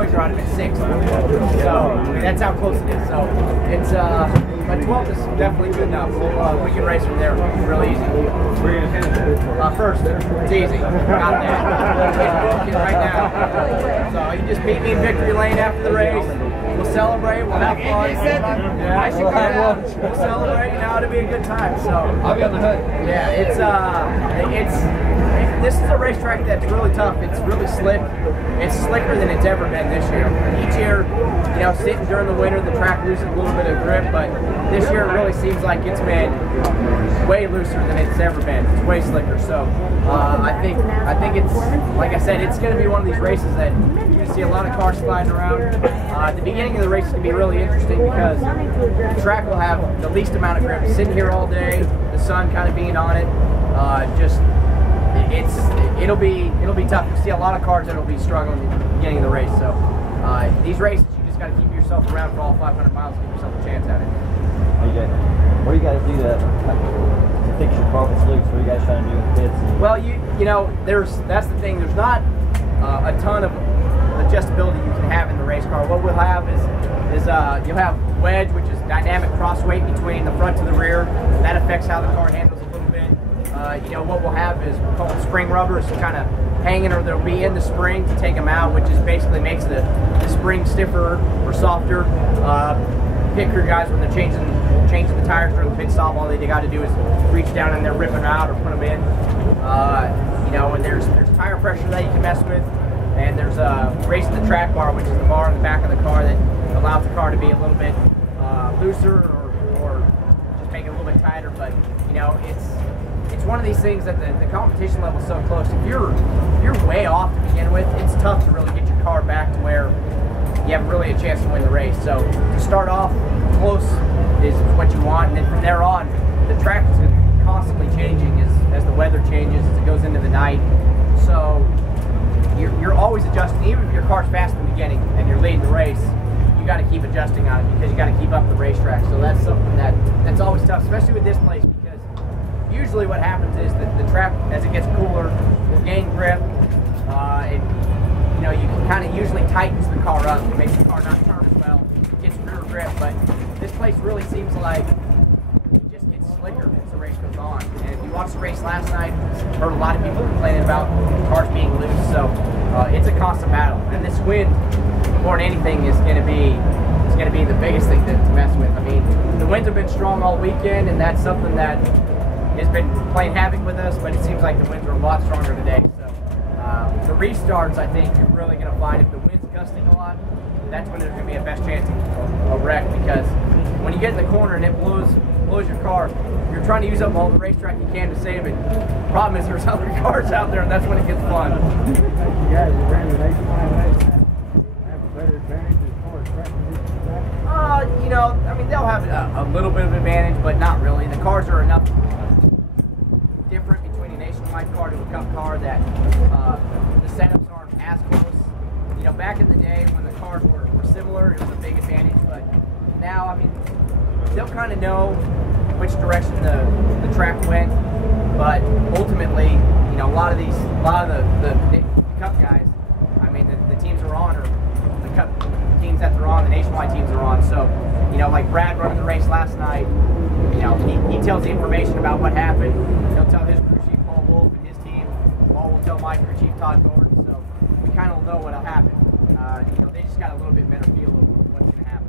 quicker on him at 6. So I mean, that's how close it is. So it's but 12 is definitely good enough. We can race from there really easy. Where are you gonna finish? First, it's easy. Got that. It's booking right now. So you just beat me in victory lane after the race. We'll celebrate. We'll have fun. Yeah, we'll celebrate. You know, it'll be a good time. So I'll be on the hood. Yeah, this is a racetrack that's really tough. It's really slick. It's slicker than it's ever been this year. Each year, you know, sitting during the winter, the track loses a little bit of grip, but this year it really seems like it's been way looser than it's ever been. It's way slicker. So I think it's, like I said, it's going to be one of these races that you're going to see a lot of cars sliding around. The beginning of the race is going to be really interesting because the track will have the least amount of grip. Sitting here all day, the sun kind of being on it, it'll be tough. You'll see a lot of cars that'll be struggling at the beginning of the race. So these races, you just got to keep yourself around for all 500 miles to give yourself a chance at it. What do you guys do to fix your car if it's loose? What are you guys trying to do with the pits? Well, you know, that's the thing. There's not a ton of adjustability you can have in the race car. What we'll have is you'll have wedge, which is dynamic cross weight between the front to the rear. That affects how the car handles a little bit. You know, what we'll have is we'll call it spring rubbers, kind of hanging, or they'll be in the spring to take them out, which is basically makes the spring stiffer or softer. Pit crew guys, when they're changing the tires during the pit stop, all they got to do is reach down and they're ripping them out or put them in. You know, and there's tire pressure that you can mess with, and there's racing the track bar, which is the bar in the back of the car that allows the car to be a little bit looser or just make it a little bit tighter. But you know, it's one of these things that the competition level is so close. If you're way off to begin with, it's tough to really get your car back to where you have really a chance to win the race. So to start off close is what you want, and then from there on, the track is constantly changing as the weather changes, as it goes into the night. So you're always adjusting. Even if your car's fast in the beginning and you're leading the race, you got to keep adjusting on it because you got to keep up the racetrack. So that's something that's always tough, especially with this place, because usually what happens is that the track, as it gets cooler, will gain grip, and you know, you can kind of usually tightens the car up. It makes the car not turn as well, gets rear grip. But this place really seems like it just gets slicker as the race goes on. And if you watched the race last night, heard a lot of people complaining about cars being loose. So it's a constant battle, and this wind, more than anything, is going to be the biggest thing to mess with. I mean, the winds have been strong all weekend, and that's something that has been playing havoc with us. But it seems like the winds are a lot stronger today. So the restarts, I think, you're really going to find if the wind's gusting a lot, that's when there's going to be a best chance of a wreck, because when you get in the corner and it blows your car, you're trying to use up all the racetrack you can to save it. The problem is there's other cars out there, and that's when it gets fun. You guys are running nationwide race. Have a better advantage as far as track conditions? You know, I mean, they'll have a little bit of advantage, but not really. The cars are enough different between a nationwide car to a cup car that the setups aren't as close. You know, back in the day when the cars were similar, it was a big advantage, but now, I mean, they'll kind of know which direction the track went, but ultimately, you know, a lot of the cup guys, I mean, the teams are on, or the cup teams that they're on, the nationwide teams are on. So, you know, like Brad running the race last night, you know, he tells the information about what happened. He'll tell his crew chief Paul Wolf and his team. Paul will tell my crew chief Todd Gordon. So we kind of know what'll happen. You know, they just got a little bit better feel of what's going to happen.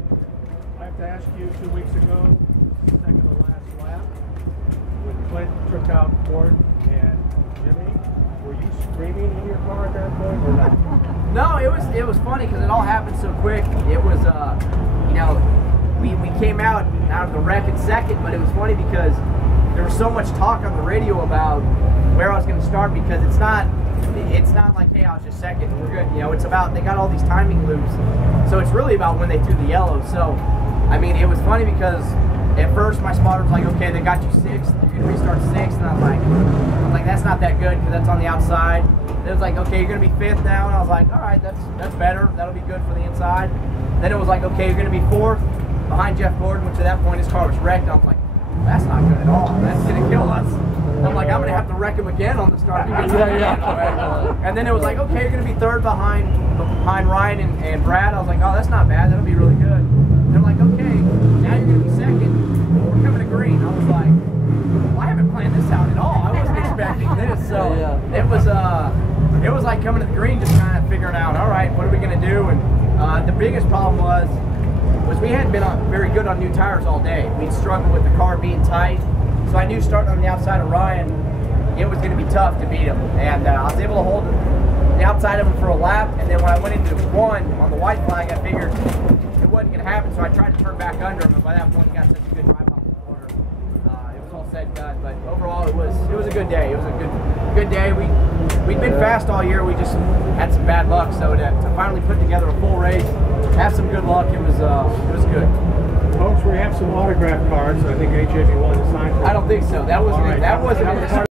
I have to ask you, 2 weeks ago, second to last lap, when Clint took out Ford and Jimmy, were you screaming in your car at that point or not? No, it was funny because it all happened so quick. It was, you know, we came out of the wreck in second, but it was funny because there was so much talk on the radio about where I was going to start, because it's not like, hey, I was just second, we're good. You know, it's about, they got all these timing loops, so it's really about when they threw the yellow. So, I mean, it was funny because at first my spotter was like, okay, they got you sixth, you're going to restart sixth, and I'm like, that's not that good because that's on the outside. It was like, okay, you're going to be fifth now, and I was like, all right, that's better, that'll be good for the inside. Then it was like, okay, you're going to be fourth behind Jeff Gordon, which at that point his car was wrecked. I was like, that's not good at all, that's going to kill us. I'm like, I'm gonna have to wreck him again on the start. And then it was like, okay, you're gonna be third behind Ryan and Brad. I was like, oh, that's not bad. That'll be really good. They're like, okay, now you're gonna be second. We're coming to green. I was like, well, I haven't planned this out at all. I wasn't expecting this. So it was like coming to the green, just kind of figuring out, all right, what are we gonna do? And the biggest problem was we hadn't been very good on new tires all day. We'd struggled with the car being tight. So I knew starting on the outside of Ryan, it was going to be tough to beat him. And I was able to hold the outside of him for a lap. And then when I went into one on the white flag, I figured it wasn't going to happen. So I tried to turn back under him. And by that point, he got such a good drive off the corner. It was all said and done. But overall, it was a good day. It was a good day. We'd been fast all year. We just had some bad luck. So to finally put together a full race, have some good luck, it was good. Folks, we have some autograph cards. I think HJ wanted to sign for. I don't think so. That wasn't part